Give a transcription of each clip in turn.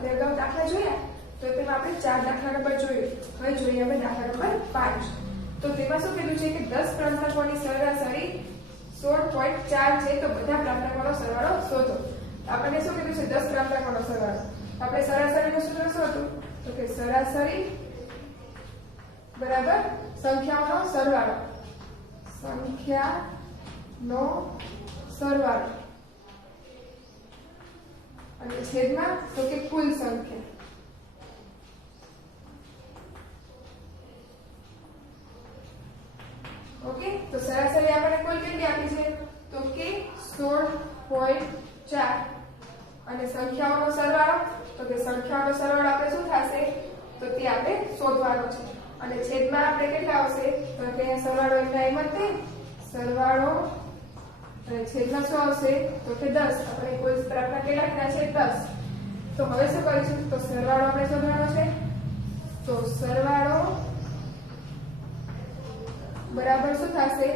આપણે અગાઉ દાખલા જોયા તો તેમાં આપણે 4 દાખલા નંબર જોયું. હવે જોઈએ આપણે દાખલા નંબર 5. તો તેમાં શું કીધું છે કે 10 પ્રાપ્તાંકોની સરેરાશરી 16.4 છે. તો બધા પ્રાપ્તાંકોનો સરવાળો શોધો. આપણને શું કીધું છે 10 પ્રાપ્તાંકોનો સરવાળો. આપણે સરાસરીનું સૂત્ર શું હતું? તો કે સરાસરી બરાબર સંખ્યાઓનો સરવાળો. સંખ્યાનો સરવાળો અને છેદમાં તો કે કુલ સંખ્યા. ઓકે, તો સરાસરી આપણને કુલ કેટલી આપી છે? તો કે 16.4 અને સંખ્યાઓનો સરવાળો તો કે સંખ્યાઓનો સરવાળો આપણે શું થશે? તો તે આપણે શોધવાનો છે. અને છેદમાં આપણે કેટલા આવશે? તો કે સરવાળો એમના એમ જ તે સરવાળો અને છેદમાં શું આવશે? તો કે 10. આપણે કુલ પ્રાપ્ત કેટલા લીધા છે? 10. તો હવે શું કરીશું? તો સરવાળો આપણે શોધવાનો છે. તો સરવાળો બરાબર શું થશે?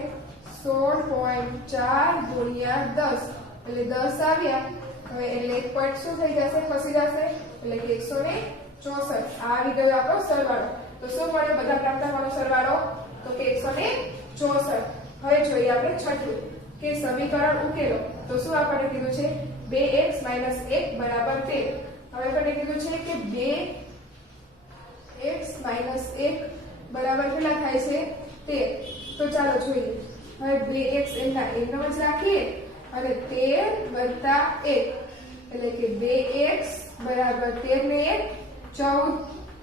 16.4 ગુણ્યા 10 એટલે 10 આવ્યા. હવે એટલે 1 પોઈન્ટ શું થઈ જશે? ખસી જશે એટલે કે 164. આ આવી ગયો આપણો સરવાળો. તો શું મળ્યો બધા પ્રાપ્તાંકોનો સરવાળો? તો કે 164. હવે જોઈએ આપણે છઠ્ઠું કે સમીકરણ ઉકેલો. તો શું આપણને કીધું છે? 2x - 1 બરાબર 13. હવે આપણને કીધું છે કે 2x - 1 બરાબર કેટલા થાય છે? 13. તો ચાલો જોઈએ. હવે 2x એમના એમનો જ રાખીએ અને 13 + 1 એટલે કે 2x બરાબર 13 ને 1 14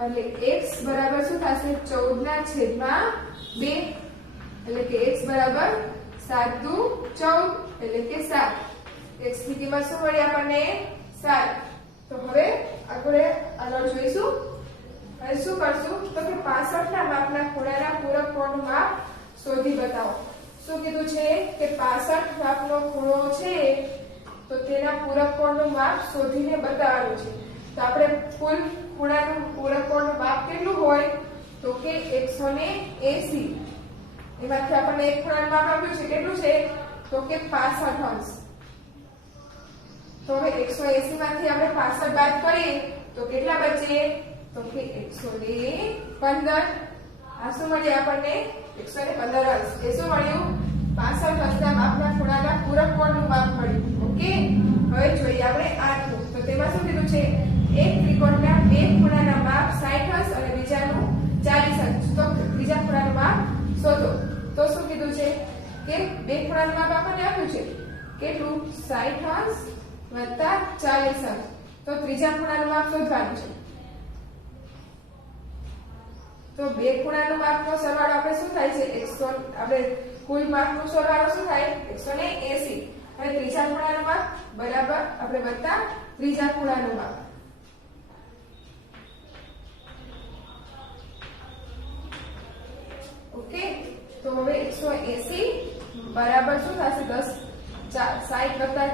એટલે x બરાબર શું થશે? 14 ના છેદમાં 2 એટલે કે x બરાબર 7 દુ 14 એટલે કે 7. x ની કિંમત શું મળી આપણને? 7. તો હવે આપણે આગળ જોઈશું. હવે શું કરશું? તો કે 65 ના માપના ખૂણાના પૂરક કોણનું માપ શોધી બતાવો. શું કીધું છે કે 65 માપનો ખૂણો છે તો તેના પૂરક કોણનું માપ શોધીને બતાવવાનું છે. તો આપણે કુલ ખૂણાનું પૂરક કોણનું માપ કેટલું હોય? તો કે 180. એમાંથી આપણને એક ખૂણાનું માપ આપ્યું છે. કેટલું છે? તો કે 65 અંશ. તો હવે 180 માંથી આપણે 65 બાદ કરીએ તો કેટલા બચે? તો કે 115. આ શું મળ્યું આપણને? 115 અંશ. એ શું મળ્યું? 65 અંશના માપના ખૂણાના પૂરક કોણનું માપ મળ્યું. ઓકે, હવે જોઈએ આપણે આઠમું. તો તેમાં શું કીધું છે? એક ત્રિકોણના બે ખૂણાના માપ 60 અંશ અને બીજાનું 40 અંશ. તો ત્રીજા ખૂણાનું માપ શોધો. તો શું કીધું છે કે બે ખૂણાનું માપ આપણને આપ્યું છે. કેટલું? 60 અંશ વત્તા 40 અંશ. તો ત્રીજા ખૂણાનું માપ શોધવાનું છે. તો બે ખૂણાનું માપનો સરવાળો આપણે શું થાય છે? 100. આપણે કુલ માપનો સરવાળો શું થાય? 180. હવે ત્રીજા ખૂણાનું માપ બરાબર આપણે વત્તા ત્રીજા ખૂણાનું માપ. ઓકે, તો હવે 180 બરાબર શું થશે? 60 વત્તા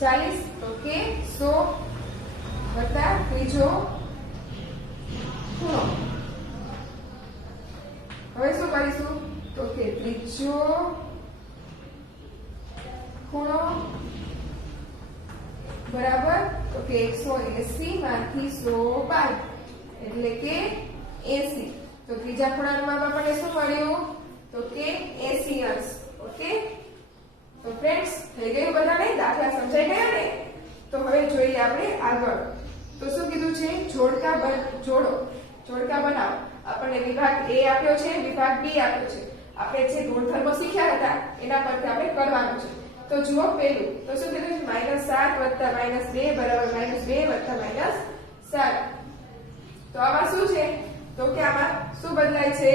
40 તો કે 100 વત્તા ત્રીજો ખૂણો. હવે શું કરીશું? તો કે ત્રીજો ખૂણો બરાબર તો કે 180 માંથી 100 બાદ એટલે કે 80. તો ત્રીજા ખૂણાનું માપ આપણને શું મળ્યું? તો કે 80 અંશ. ઓકે, તો ફ્રેન્ડ્સ થઈ ગયું બધાને? દાખલા સમજાઈ ગયા ને? તો હવે જોઈએ આપણે આગળ. તો શું કીધું છે? જોડો. જોડકા બનાવો. આપણને વિભાગ A આપ્યો છે, વિભાગ B આપ્યો છે. આપણે જે ગુણધર્મો શીખ્યા હતા એના પરથી આપણે કરવાનું છે. તો જુઓ પહેલું. તો શું કીધું છે? -7 + -2 બરાબર -2 + -7. તો આમાં શું છે? તો કે આમાં શું બદલાય છે?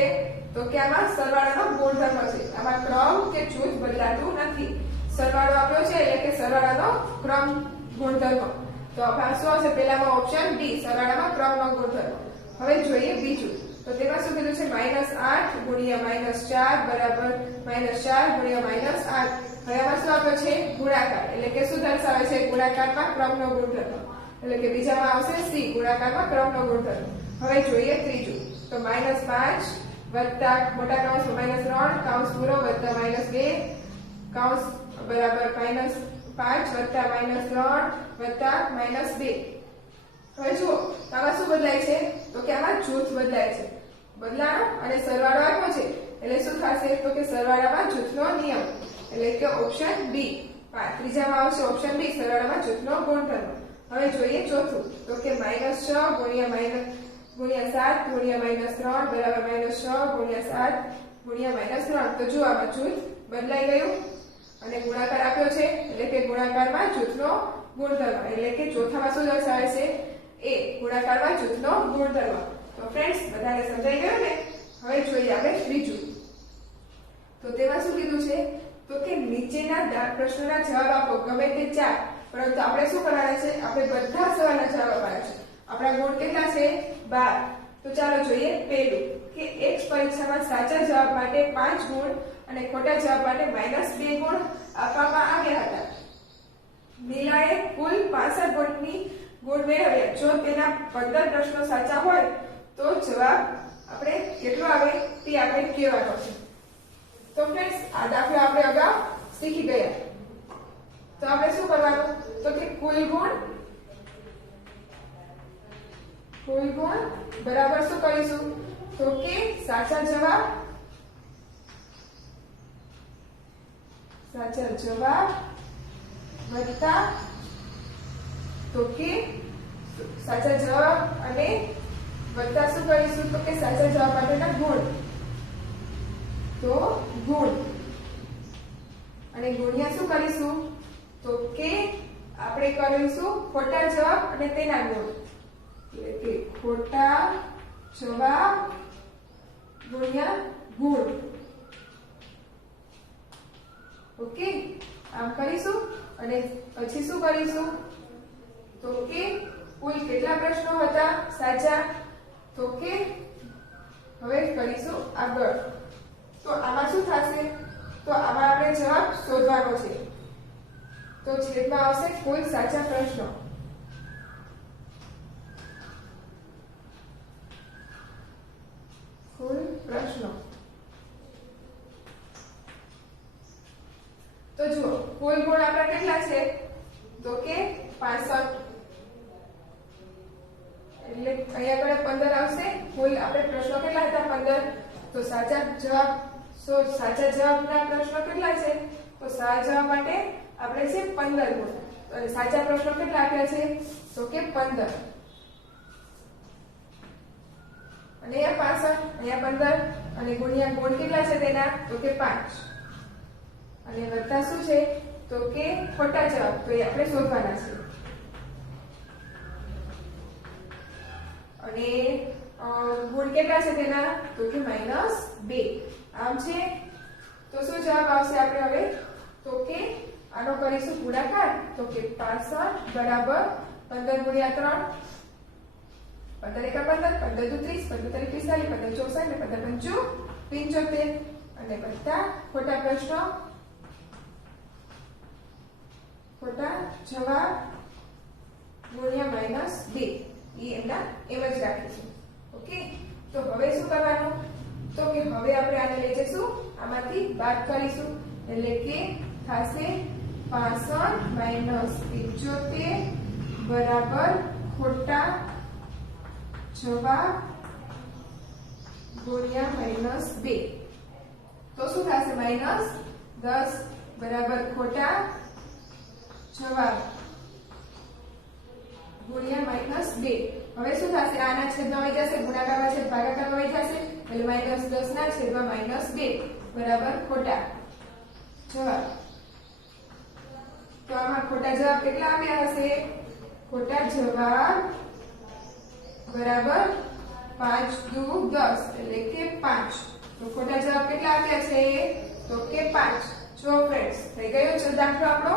તો કે આમાં સરવાળાનો ગુણધર્મ છે. આમાં ક્રમ કે જૂથ બદલાતું નથી. સરવાળો આપ્યો છે એટલે કે સરવાળાનો ક્રમ ગુણધર્મ. તો આમાં શું હશે? પહેલામાં ઓપ્શન D, સરવાળામાં ક્રમનો ગુણધર્મ. હવે જોઈએ બીજું. તો તેમાં શું કીધું છે? -8 ગુણ્યા -4 બરાબર -4 ગુણ્યા -8. હવે આમાં શું આપ્યો છે? ગુણાકાર. એટલે કે શું દર્શાવે છે? ગુણાકારમાં ક્રમનો ગુણધર્મ. એટલે કે બીજામાં આવશે C, ગુણાકારમાં ક્રમનો ગુણધર્મ. હવે જોઈએ ત્રીજું. તો -5 વત્તા મોટા કૌંસમાં -3 કૌંસ પૂરો વત્તા -2 કૌંસ બરાબર -5 વત્તા -3 વત્તા -2. હવે જુઓ આમાં શું બદલાય છે તો કે આમાં જૂથ બદલાય છે બદલાણો અને સરવાળો આપ્યો છે એટલે શું થશે તો કે સરવાળામાં જૂથનો નિયમ એટલે કે ઓપ્શન બી ત્રીજામાં આવશે ઓપ્શન બી સરવાળામાં જૂથનો ગુણધર્મ હવે જોઈએ ચોથું તો કે -6 ગુણ્યા 7 ગુણ્યા -3 બરાબર -6 ગુણ્યા 7 ગુણ્યા -3 તો જો આમાં જૂથ બદલાઈ ગયું અને ગુણાકાર આપ્યો છે એટલે કે ગુણાકારમાં જૂથનો ગુણધર્મ એટલે કે ચોથામાં શું દર્શાવે છે એ ગુણાકારમાં જૂથનો ગુણધર્મ તો ફ્રેન્ડ્સ બધાને સમજાઈ ગયું ને હવે જોઈએ આપણે ત્રીજું તો તેમાં શું કીધું છે તો કે નીચેના પ્રશ્નોના જવાબ આપો ગમે તે 4 પરંતુ આપણે શું કરવાના છે આપણે બધા સવાલના જવાબ આપવાના છે આપણા ગુણ કેટલા છે 12 તો ચાલો જોઈએ પહેલું કે એક પરીક્ષામાં સાચા જવાબ માટે 5 ગુણ અને ખોટા જવાબ માટે -2 ગુણ આપવામાં આવ્યા હતા નીલાએ કુલ 65 ગુણ મેળવ્યા જો તેના 15 પ્રશ્નો સાચા હોય તો જવાબ આપણે કેટલો આવે તે આપણે કહેવાનો છે તો ફ્રેન્ડ્સ આ દાખલો આપણે અગાઉ શીખી ગયા તો આપણે શું કરવાનું તો કે કુલ ગુણ બરાબર શું કરીશું તો કે સાચા જવાબ વત્તા તો કે સાચા જવાબ અને વત્તા શું કરીશું તો કે સાચા જવાબ માટેના ગુણ તો ગુણ અને ગુણ્યા શું કરીશું તો કે આપણે કરીશું ખોટા જવાબ અને તેના ગુણ એટલે કે ખોટા જવાબ ગુણ્યા ગુણ ઓકે આમ કરીશું અને પછી શું કરીશું તો કે કુલ કેટલા પ્રશ્નો હતા સાચા તો કે હવે કરીશું આગળ તો આમાં શું થશે તો આમાં આપણે જવાબ શોધવાનો છે તો છેદમાં આવશે કુલ સાચા પ્રશ્નો તો જુઓ કુલ ગુણ આપણા કેટલા છે તો કે 65 એટલે અહીંયા આગળ 15 આવશે કુલ આપણે પ્રશ્નો કેટલા હતા 15 તો સાચા જવાબના પ્રશ્નો કેટલા છે તો સાચા જવાબ માટે આપણે છે 15 ગુણ અને સાચા પ્રશ્નો કેટલા આપ્યા છે તો કે 15 અને અહીંયા 15 અને ગુણ્યા ગુણ કેટલા છે તેના તો કે 5 અને વત્તા શું છે તો કે ખોટા જવાબ તો એ આપણે શોધવાના છે અને ગુણ કેટલા છે તેના તો કે -2 આમ છે તો શું જવાબ આવશે આપણે હવે તો કે આનો કરીશું ગુણાકાર તો કે 65 બરાબર 15 ગુણ્યા 3 15 એકા 15 15 દુ 30 15 તરી 45 15 ચોસઠ ને 15 પંચુ 75 અને બધા ખોટા પ્રશ્નો ખોટા જવાબ ગુણ્યા -2 એમના એમ જ રાખીશું ઓકે તો હવે શું કરવાનું તો કે હવે આપણે આને લઈ જઈશું આમાંથી બાદ કરીશું એટલે કે થશે 65 - 75 બરાબર ખોટા જવાબ ગુણ્યા -2 તો શું થશે -10 બરાબર ખોટા જવાબ ગુણ્યા -2 હવે શું થશે આના છેદમાં આવી જશે ગુણાકારમાં છેદ ભાગાકારમાં આવી જશે એટલે -10 ના છેદમાં -2 બરાબર ખોટા જવાબ તો આમાં ખોટા જવાબ કેટલા આવ્યા હશે ખોટા જવાબ બરાબર 5 દુ 10 એટલે કે 5 તો ખોટા જવાબ કેટલા આવ્યા છે તો કે 5 જો ફ્રેન્ડ્સ થઈ ગયો છે દાખલો આપણો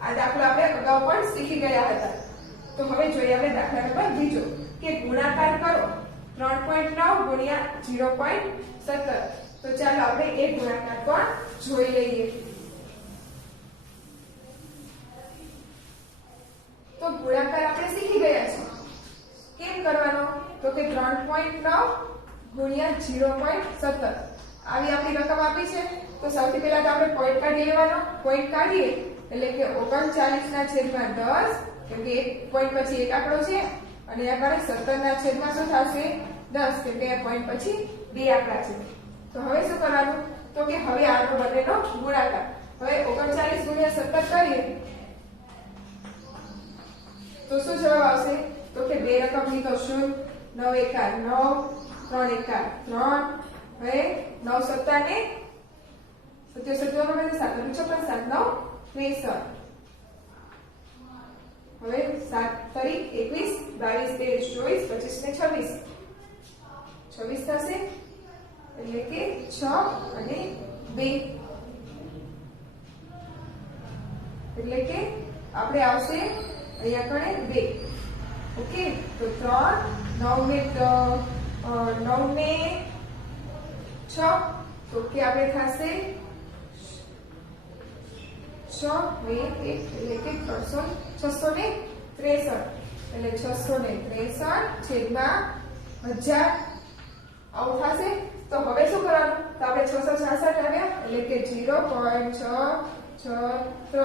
આ દાખલો આપણે અગાઉ પણ શીખી ગયા હતા તો હવે જોઈએ આપણે દાખલા નંબર બીજો કે ગુણાકાર કરો 3.9 ગુણ્યા 0.17 તો ચાલો આપણે એ ગુણાકાર પણ જોઈ લઈએ તો ગુણાકાર આપણે શીખી ગયા છે કેમ કરવાનો તો કે 3.9 ગુણ્યા 0.17 આવી આપણી રકમ આપી છે તો સૌથી પહેલા તો આપણે પોઈન્ટ કાઢી લેવાનો પોઈન્ટ કાઢીએ એટલે કે 39 ના છેદમાં 10 કેમ કે એક પોઈન્ટ પછી એક આંકડો છે અને આગળ 17 ના છેદમાં શું થશે 10 કેમ કે આ પોઈન્ટ પછી બે આંકડા છે. તો હવે શું કરવાનું તો કે હવે આનો બંનેનો ગુણાકાર. હવે 39 ગુણ્યા 17 કરીએ તો શું જવાબ આવશે તો કે બે રકમ લીધો 0 9 એકા 9 3 એકા 3. હવે 9 સત્તા ને 77 નો બને 7 નો 56 7 9 63. હવે 7 તારીખ 21 22 23 24 25 ને 26 થશે એટલે કે 6 અને 2 એટલે કે આપણે આવશે અહીંયા કણે 2. ઓકે તો 3 9 ને 6 તો કે આપણે થશે 6 2 1 એટલે કે 663 એટલે 663 છેદમાં 1000 આવું થશે. તો હવે શું કરવાનું તો આપણે 666 આવ્યા એટલે કે 0.663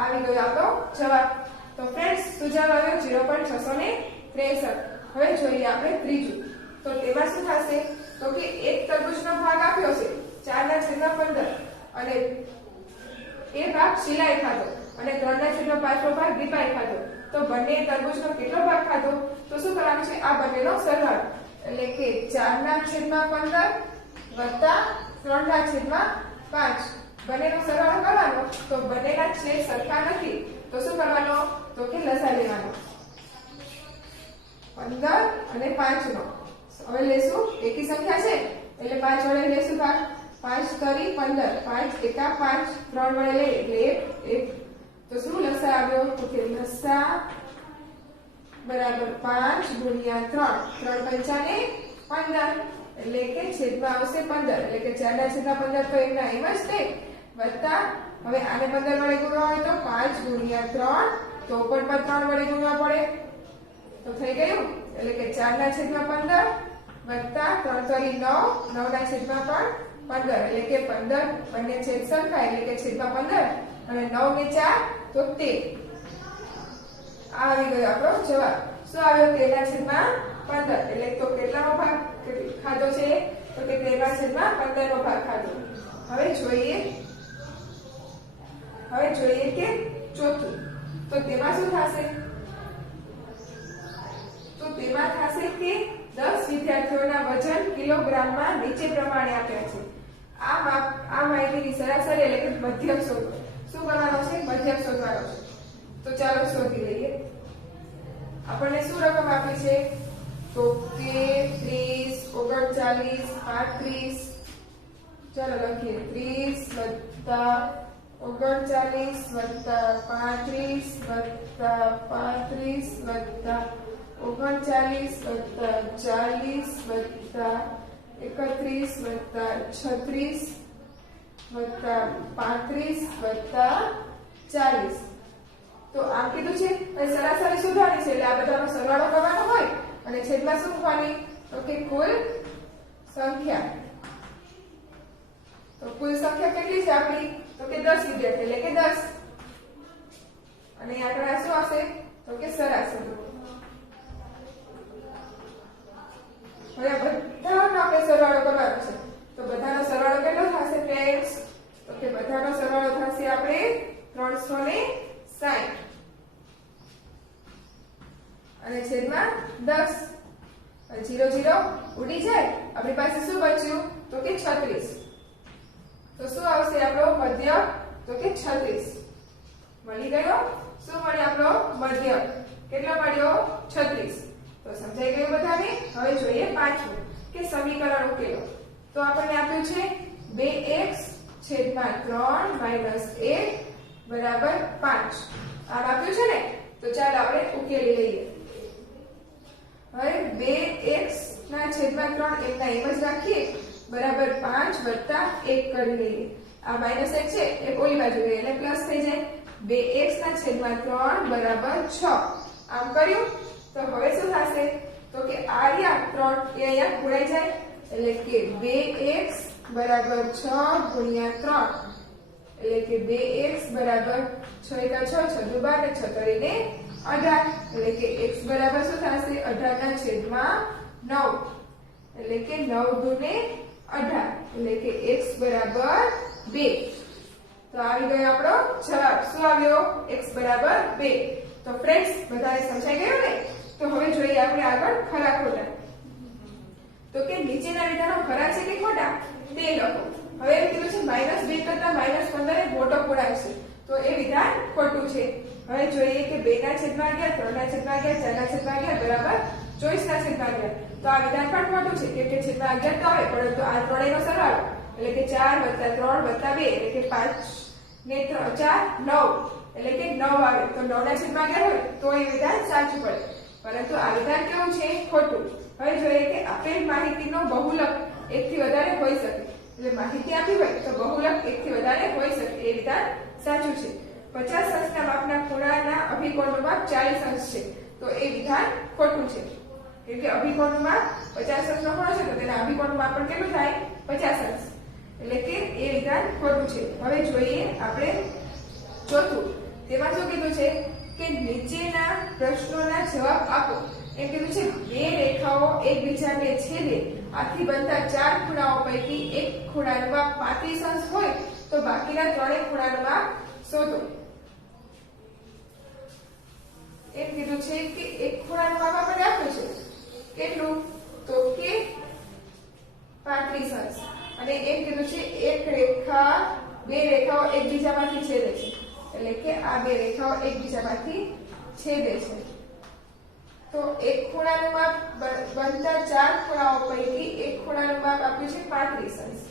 આવી ગયો આપણો જવાબ. તો ફ્રેન્ડ્સ શું જવાબ આવ્યો 0.663. હવે જોઈએ આપણે ત્રીજું. તો તેમાં શું થશે તો કે એક તરબૂચનો ભાગ આપ્યો છે 4/15 અને એ ભાગ શિલાએ ખાધો અને 3/5 ભાગ દીપાએ ખાધો. તો બંને તરબૂચનો કેટલો ભાગ ખાધો તો શું કરવાનું છે આ બંનેનો સરવાળો એટલે કે 4/15 વત્તા 3/5 બંનેનો સરવાળો કરવાનો. તો બંનેના છેદ સરખા નથી તો શું કરવાનો તો કે લસા લેવાનો 15 અને 5 નો. હવે લેશું એકી સંખ્યા છે એટલે 5 વડે લેશું ભાગ 5 તરી 15 5 એકા 5 3 વડે લે એટલે 1 તો શું લસા આવ્યો તો કે લસા બરાબર 5 ગુણ્યા 3 3 પંચા ને 15 એટલે કે છેદમાં આવશે 15 એટલે કે 4/15 તો એમના એમ જ તે વત્તા હવે આને 15 વડે ગુણવા હોય તો 5 ગુણ્યા 3 તો પણ 3 વડે ગુણવા પડે તો થઈ ગયું એટલે કે 4/15 વત્તા 3 તરી 9 9/15 15 એટલે કે 15 બંને છેદ સરખા એટલે કે છેદમાં 15 અને 9 ને 4 તો 13. આવી ગયો આપણો જવાબ. શું આવ્યો 13/15 એટલે તો કેટલાનો ભાગ ખાધો છે તો કે 13/15 નો ભાગ ખાધો. હવે જોઈએ કે ચોથું. તો તેમાં શું થશે તો તેમાં થશે કે 10 વિદ્યાર્થીઓના વજન કિલોગ્રામમાં નીચે પ્રમાણે આપ્યા છે. આ માહિતીની સરાસરી એટલે કે મધ્યક શોધો. શું કરવાનો છે મધ્યક શોધવાનો છે. તો ચાલો શોધી લઈએ. આપણને શું રકમ આપી છે તો કે 30 39 35 ચાલો લખીએ 30 વત્તા 39 વત્તા 35 વત્તા 35 વત્તા 39 વત્તા 40 વત્તા 31 વત્તા 36 વત્તા 35 વત્તા 40. તો આમ કીધું છે અને સરાસરી શોધવાની છે એટલે આ બધાનો સરવાળો કરવાનો હોય અને છેદમાં શું મૂકવાની તો કે કુલ સંખ્યા. તો કુલ સંખ્યા કેટલી છે આપણી તો કે 10 વિદ્યાર્થી એટલે કે 10 અને આંકડા શું આવશે તો કે સરાસરી. હવે બધાનો આપણે સરવાળો કરવાનો છે. તો બધાનો સરવાળો કેટલો થશે ફ્રેન્ડ્સ તો કે બધાનો સરવાળો થશે આપણે 360 અને છેદમાં 10 0 0 ઉડી જાય આપણી પાસે શું બચ્યું તો કે 36. તો શું આવશે આપણો મધ્યક તો કે 36 મળી ગયો. શું મળ્યો આપણો મધ્યક કેટલો મળ્યો 36. તો સમજાઈ ગયું બધાને. હવે જોઈએ પાંચમું કે સમીકરણ ઉકેલો. તો આપણને આપ્યું છે 2x છેદમાં 3 માઈનસ 1 બરાબર 5 આમ આપ્યું છે ને. તો ચાલો આપણે ઉકેલી લઈએ. હવે 2x ના છેદમાં 3 એમના એમ જ રાખીએ બરાબર 5 વત્તા 1 કરી લઈએ. આ માઈનસ 1 છે એ ઓલી બાજુ ગઈ એટલે પ્લસ થઈ જાય. 2x ના છેદમાં 3 બરાબર 6 આમ કર્યું. તો હવે શું થશે તો કે આ રહ્યા 3 એ અહીંયા ગુણાઈ જાય એટલે કે 2x બરાબર 6 ગુણ્યા 3 એટલે કે 2x બરાબર 6 એકા 6 6 દુ 12 ને 6 તરીને 18 એટલે કે x બરાબર શું થશે 18 ના છેદમાં 9 એટલે કે 9 દુને 18 એટલે કે x બરાબર 2 તો આવી ગયો આપણો જવાબ શું આવ્યો x બરાબર 2 તો ફ્રેન્ડ્સ બધાને સમજાઈ ગયું ને તો હવે જોઈએ આપણે આગળ ખરા ખોટા તો કે નીચેના વિધાનો ખરા છે કે ખોટા તે લખો હવે એમ કીધું છે -2 કરતા -15 એ મોટો પૂર્ણાંક છે તો એ વિધાન ખોટું છે હવે જોઈએ કે 2 ના છેદમાં 11 3 ના છેદમાં 11 4 ના છેદમાં 11 બરાબર 24 ના છેદમાં 11 તો આ વિધાન પણ ખોટું છે કેમ કે છેદમાં 11 તો આવે પરંતુ આ ત્રણેયનો સરવાળો એટલે કે 4 + 3 + 2 એટલે કે 5 ને 4 9 એટલે કે 9 આવે તો 9 ના છેદમાં 11 હોય તો એ વિધાન સાચું પડે પરંતુ આ વિધાન કેવું છે ખોટું હવે જોઈએ કે આપેલ માહિતીનો બહુલક 1 થી વધારે હોઈ શકે એટલે માહિતી આપી હોય તો બહુલક 1 થી વધારે હોઈ શકે એ વિધાન સાચું છે 50 અંશના માપના ખૂણાના અભિકોણનું માપ 40 અંશ છે તો એ વિધાન ખોટું છે કેમ કે અભિકોણનું માપ 50 અંશનો ખૂણો છે તો તેના અભિકોણનું માપ પણ કેટલું થાય 50 અંશ એટલે કે એ વિધાન ખોટું છે હવે જોઈએ આપણે ચોથું તેમાં શું કીધું છે કે નીચેના પ્રશ્નોના જવાબ આપો એમ કીધું છે બે રેખાઓ એકબીજાને છેદે આથી બનતા 4 ખૂણાઓ પૈકી એક ખૂણાનું માપ 35 અંશ હોય તો બાકીના ત્રણેય ખૂણાનું માપ શોધો એમ કીધું છે કે એક ખૂણાનું માપ આપણે આપ્યું છે કેટલું તો કે 35 અંશ અને એમ કીધું છે બે રેખાઓ એકબીજામાંથી છેદે છે એટલે કે આ બે રેખાઓ એકબીજામાંથી છેદે છે તો એક ખૂણાનું માપ બનતા 4 ખૂણાઓ પૈકી એક ખૂણાનું માપ આપ્યું છે 35 અંશ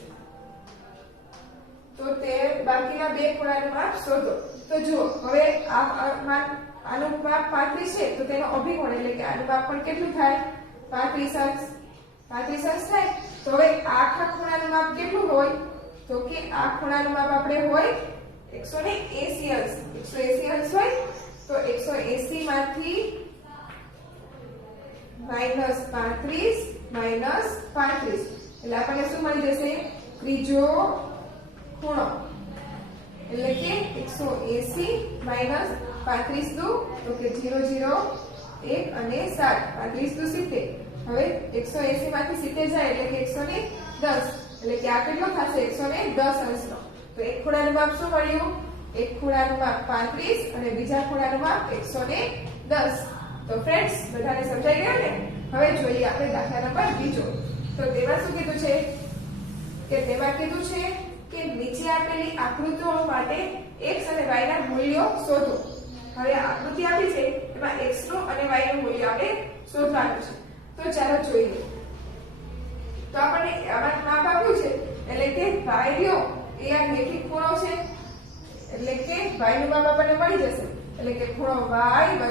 તો તે બાકીના બે ખૂણાનું માપ શોધો તો જુઓ હવે આનું માપ 35 છે તો તેનો અભિકોણ એટલે કે આનું માપ પણ કેટલું થાય 35 અંશ થાય તો હવે આખા ખૂણાનું માપ કેટલું હોય તો કે આ ખૂણાનું માપ આપણે હોય 180 અંશ 180 અંશ હોય તો 180 માંથી -35 એટલે આપણને શું મળી જશે ત્રીજો ખૂણો એટલે કે 180 - 35 દુ તો કે 0 0 1 અને 7 35 દુ 70 હવે 180 માંથી 70 જાય એટલે કે 110 એટલે કે આ કેટલો થશે 110 અંશનો તો એક ખૂણાનું માપ શું મળ્યું એક ખૂણાનું માપ 35 અને બીજા ખૂણાનું માપ 110 તો ફ્રેન્ડ્સ બધાને સમજાઈ ગયું ને હવે જોઈએ આપણે દાખલા નંબર બીજો તો તેમાં શું કીધું છે કે તેમાં કીધું છે કે નીચે આપેલી આકૃતિઓ માટે x અને y ના મૂલ્યો શોધો હવે આકૃતિ આપી છે એમાં x નું અને y નું મૂલ્ય આપણે શોધવાનું છે તો ચાલો જોઈએ તો આપણને આમાં માપ આપ્યું છે એટલે કે y નો એ આ રેખિક ખૂણો છે એટલે કે y નું માપ આપણને મળી જશે એટલે કે ખૂણો y +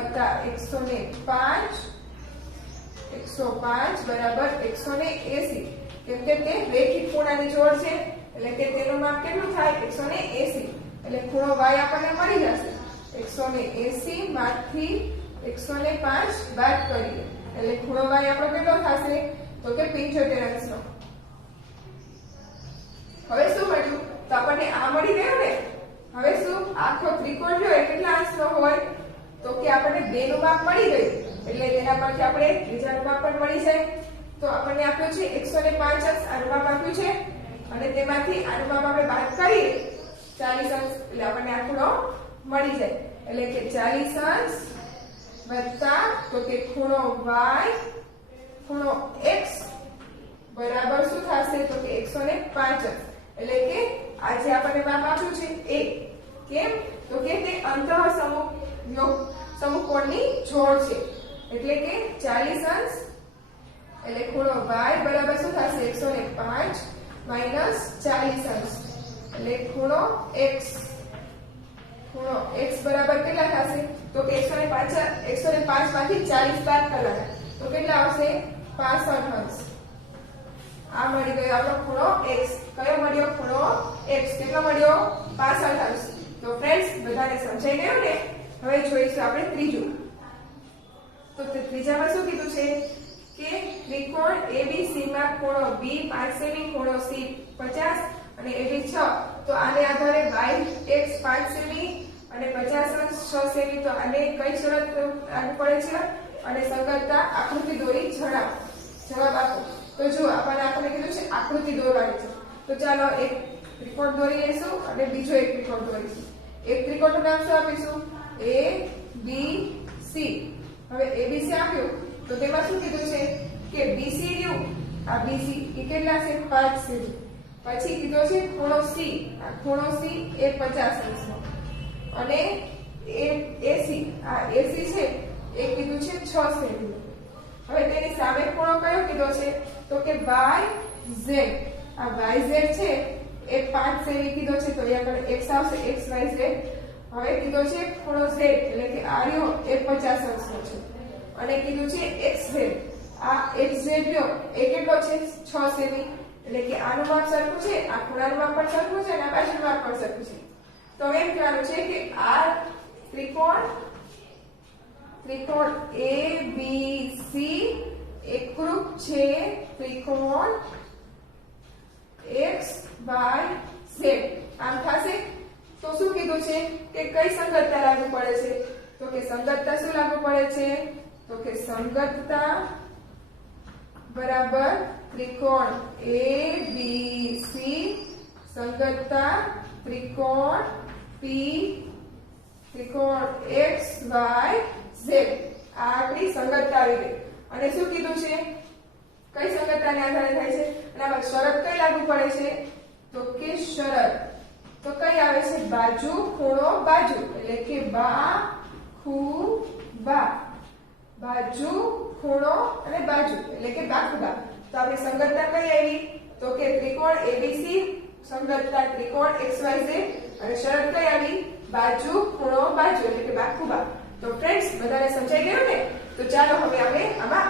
105 બરાબર 180 કેમ કે તે રેખિક ખૂણાની જોડ છે એટલે કે તેનું માપ કેટલું થાય 180 એટલે ખૂણો y આપણને મળી જશે 180 માંથી 105 બાદ કરીએ એટલે ખૂણો y આપણો કેટલો થશે તો કે 75 અંશનો હવે શું મળ્યું તો આપણને આ મળી ગયું ને હવે શું આખો ત્રિકોણ જો કેટલા અંશનો હોય તો કે આપણને બે નું માપ મળી ગયું એટલે તેના પરથી આપણે ત્રીજાનું માપ પણ મળી જાય તો આપણને આપ્યું છે 105 અંશ આનું માપ આપ્યું છે અને તેમાંથી આનું માપ આપણે બાદ કરીએ 40 અંશ એટલે આપણને આ ખૂણો મળી જાય એટલે કે 40 અંશ વત્તા તો કે ખૂણો y ખૂણો x બરાબર શું થશે તો કે 105 અંશ એટલે કે આ જે આપણને માપ આપ્યું છે એ કેમ તો કે તે સમકોણની જોડ છે એટલે કે 40 અંશ એટલે ખૂણો y બરાબર શું થશે 105 - 40 અંશ એટલે ખૂણો x બરાબર કેટલા થશે તો કે 105 માંથી 40 બાદ કરવાના તો કેટલા આવશે 65 અંશ આ મળી ગયો આપણો ખૂણો x કયો મળ્યો ખૂણો x કેટલો મળ્યો 65 અંશ તો ફ્રેન્ડ્સ બધાને સમજાઈ ગયું ને હવે જોઈશું આપણે ત્રીજું તો ત્રીજામાં શું કીધું છે કે ત્રિકોણ ABC માં ખૂણો B 5 સેમી ખૂણો C 50 અને AB 6 તો આને આધારે y x 5 સેમી અને 50 અંશ 6 સેમી. તો આને કઈ શરત લાગુ પડે છે અને સંગતતા આકૃતિ દોરી જવાબ આપો. તો જો આપણને કીધું છે આકૃતિ દોરવાની છે. તો ચાલો એક ત્રિકોણ દોરી લઈશું અને બીજો એક ત્રિકોણ દોરીશું. એક ત્રિકોણનું નામ શું આપીશું? A B C. હવે ABC આપ્યું તો તેમાં શું કીધું છે કે BC રહ્યું, આ BC એ કેટલા છે? 5 સેમી. પછી કીધો છે ખૂણો C, આ ખૂણો C એ 50 અંશનો અને AC, આ AC છે એ કીધું છે 6 સેમી. હવે તેની સામે ખૂણો કયો કીધો છે? તો કે YZ. આ YZ છે એ 5 સેમી કીધો છે. તો અહીંયા આગળ x આવશે, XYZ. હવે કીધો છે ખૂણો Z એટલે કે આ રહ્યો એ 50 અંશનો છે અને કીધું છે XZ. આ XZ રહ્યો એ કેટલો છે? 6 સેમી. એટલે કે આનું માપ સરખું છે, આ ખૂણાનું માપ પણ સરખું છે અને આ બાજુનું માપ પણ સરખું છે. તો એમ કહેવાનું છે કે આ ત્રિકોણ ABC એકરૂપ છે ત્રિકોણ XYZ. આમ થશે. તો શું કીધું છે કે કઈ સંગતતા લાગુ પડે છે? તો કે સંગતતા શું લાગુ પડે છે? તો કે સંગતતા બરાબર ત્રિકોણ ABC સંગતતા ત્રિકોણ XYZ. આ આપણી સંગતતા આવી ગઈ. અને શું કીધું છે? કઈ સંગતતાને આધારે થાય છે? અને આમાં શરત કઈ લાગુ પડે છે? તો કે શરત તો કઈ આવે છે? બાજુ ખૂણો બાજુ એટલે કે બાખુબા. બાજુ ખૂણો અને બાજુ એટલે કે બાખુબા. તો આપણી સંગતતા કઈ આવી? તો કે ત્રિકોણ ABC સંગતતા ત્રિકોણ XYZ અને શરત કઈ આવી? બાજુ ખૂણો બાજુ એટલે કે બાખુબા. તો ફ્રેન્ડ્સ બધાને સમજાઈ ગયું ને? તો ચાલો હવે આપણે આમાં